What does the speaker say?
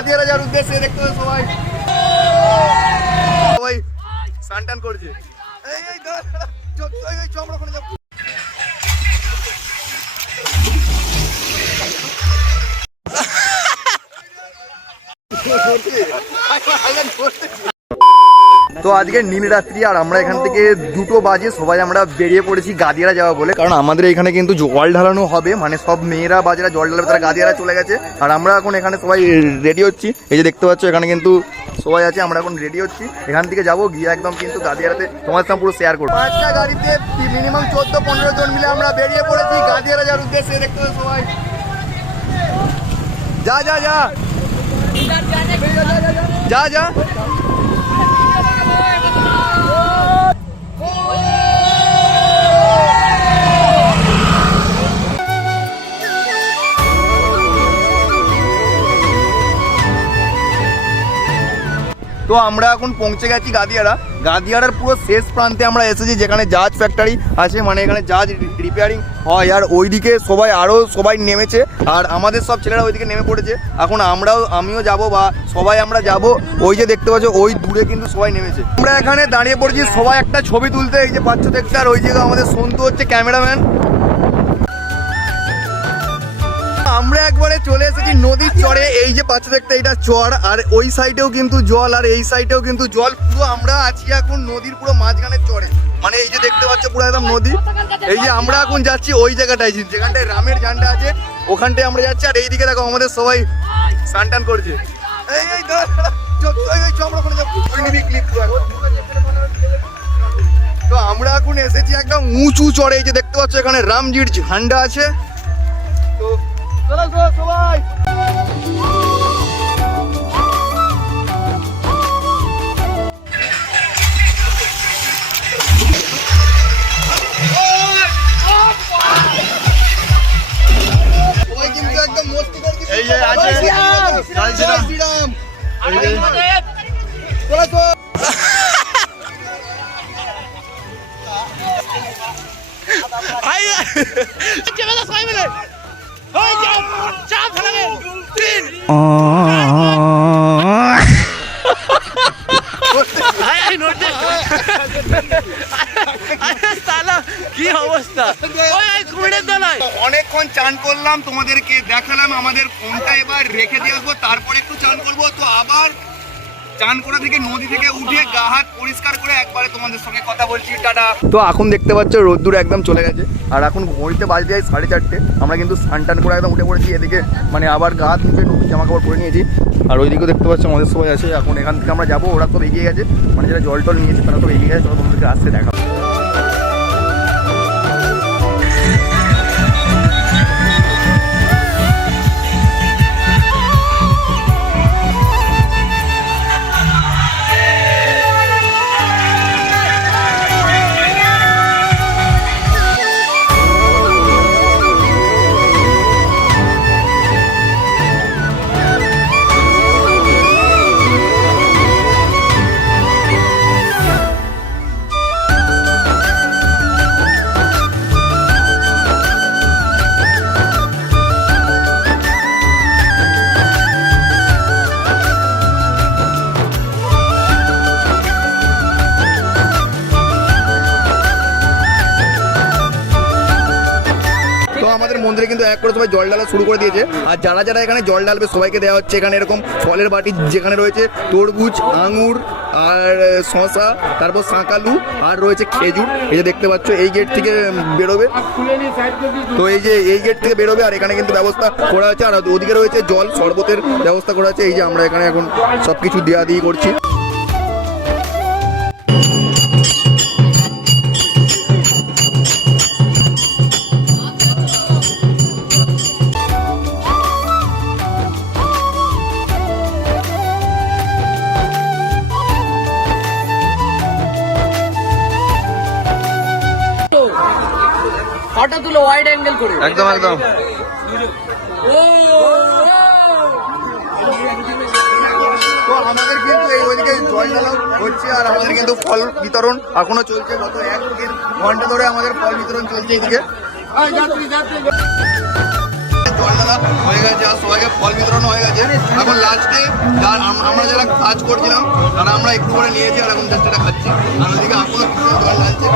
গাদিয়ারা যাওয়ার উদ্দেশ্যে দেখতে হবে সবাই সবাই স্নান টান করছে। এই আমরা ওখানে যাবো। তো আজকে নীল রাত্রি আর আমরা এখান থেকে 2টো বাজে সবাই আমরা বেরিয়ে পড়েছি গাদিয়ারা যাওয়া বলে, কারণ আমাদের এখানে কিন্তু জল ঢালানো হবে, মানে সব মেয়েরা বাজেরা জল ঢালাবে, তারা গাদিয়ারা চলে গেছে আর আমরা এখন এখানে সবাই রেডি হচ্ছি। এই যে দেখতে পাচ্ছ এখানে কিন্তু সবাই আছে, আমরা এখন রেডি হচ্ছি, এখান থেকে যাবো গিয়ে একদম কিন্তু গাদিয়ারাতে তোমার সাথে পুরো শেয়ার করবো। 5টা গাড়িতে মিনিমাম 14-15 জন মিলে আমরা বেরিয়ে পড়েছি গাদিয়ারা যাওয়ার উদ্দেশ্যে দেখতে হবে সবাই। যা যা যা যা যা তো আমরা এখন পৌঁছে গেছি গাদিয়ারার পুরো শেষ প্রান্তে আমরা এসেছি, যেখানে জাহাজ ফ্যাক্টরি আছে, মানে এখানে জাহাজ রিপেয়ারিং হয় আর ওইদিকে সবাই নেমেছে আর আমাদের সব ছেলেরা ওইদিকে নেমে পড়েছে। এখন আমিও যাব বা সবাই আমরা যাব, ওই যে দেখতে পাচ্ছ ওই দূরে কিন্তু সবাই নেমেছে। আমরা এখানে দাঁড়িয়ে পড়েছি সবাই একটা ছবি তুলতে, এই যে পাচ্ছ দেখতে, আর ওই জায়গায় আমাদের সন্তু হচ্ছে ক্যামেরাম্যান। আমরা একবারে চলে এসেছি নদীর চরে, এই যে পাচ্ছ দেখতে এটা চর, আর ওই সাইডেও কিন্তু জল আর এই সাইডেও কিন্তু জল, পুরো আমরা আছি এখন নদীর পুরো মাঝখানের চরে, মানে এই যে দেখতে পাচ্ছ পুরো একদম নদী। এই যে আমরা এখন যাচ্ছি ওই জায়গাটায়, যেখানটায় রামের ঝান্ডা আছে ওখানটায় আমরা যাচ্ছি, আর এইদিকে দেখো আমাদের সবাই স্নান টান করছে। তো আমরা এখন এসেছি একদম উঁচু চরে, এই যে দেখতে পাচ্ছ এখানে রামজির ঝান্ডা আছে। তো চলো সবাই কিন্তু একদম মস্তি করছি। এই যে আছে শ্রীরাম কি অবস্থা, অনেকক্ষণ চান করলাম, তোমাদেরকে দেখালাম, আমাদের ফোনটা এবার রেখে দিয়ে আসবো, তারপরে একটু চান করবো। তো আবার চান করা থেকে নদী থেকে উঠে গা হাত পরিষ্কার করে একবারে তোমাদের সঙ্গে কথা বলছি, টাটা। তো এখন দেখতে পাচ্ছ রোদ্দুর একদম চলে গেছে আর এখন ঘড়িতে বাজে যায় 4:30। আমরা কিন্তু স্নান টান করে একদম উঠে পড়েছি, এদিকে মানে আবার গা হাত মুখে নতুন জামা কাপড় পরে নিয়েছি, আর ওইদিকেও দেখতে পাচ্ছ আমাদের সবাই আছে। এখন এখান থেকে আমরা যাবো, ওরা সব এগিয়ে গেছে, মানে যারা জল টল নিয়েছে তারা সব এগিয়ে গেছে, তোমাদেরকে আসতে দেখা। আমাদের মন্দিরে কিন্তু এক করে সবাই জল ঢালা শুরু করে দিয়েছে, আর যারা যারা এখানে জল ঢালবে সবাইকে দেওয়া হচ্ছে এখানে এরকম ফলের বাটি, যেখানে রয়েছে তরমুজ, আঙুর আর শসা, তারপর শাঁকালু আর রয়েছে খেজুর। এই যে দেখতে পাচ্ছ এই গেট থেকে বেরোবে, তো এই যে এই গেট থেকে বেরোবে, আর এখানে কিন্তু ব্যবস্থা করা আছে, আর ওদিকে রয়েছে জল শরবতের ব্যবস্থা করা আছে। এই যে আমরা এখানে এখন সবকিছু দেওয়া দিয়ে করছি। ফটো তুলো ওয়াইড অ্যাঙ্গেল করে, একদম একদম। তো আমাদের কিন্তু এই ওইদিকে জল ঢালা হচ্ছে, আর আমাদের কিন্তু ফল বিতরণ এখনো চলছে, গত 1 ঘন্টা ধরে আমাদের ফল বিতরণ চলছে এইদিকে। জল ঢালা হয়ে গেছে আর সবাইকে ফল বিতরণ হয়ে গেছে। এখন লাস্টে আমরা যারা কাজ করছিলাম তারা আমরা একটু করে নিয়েছি আর এখন জাস্ট এটা খাচ্ছি। আর ওদিকে আপনার লাগছে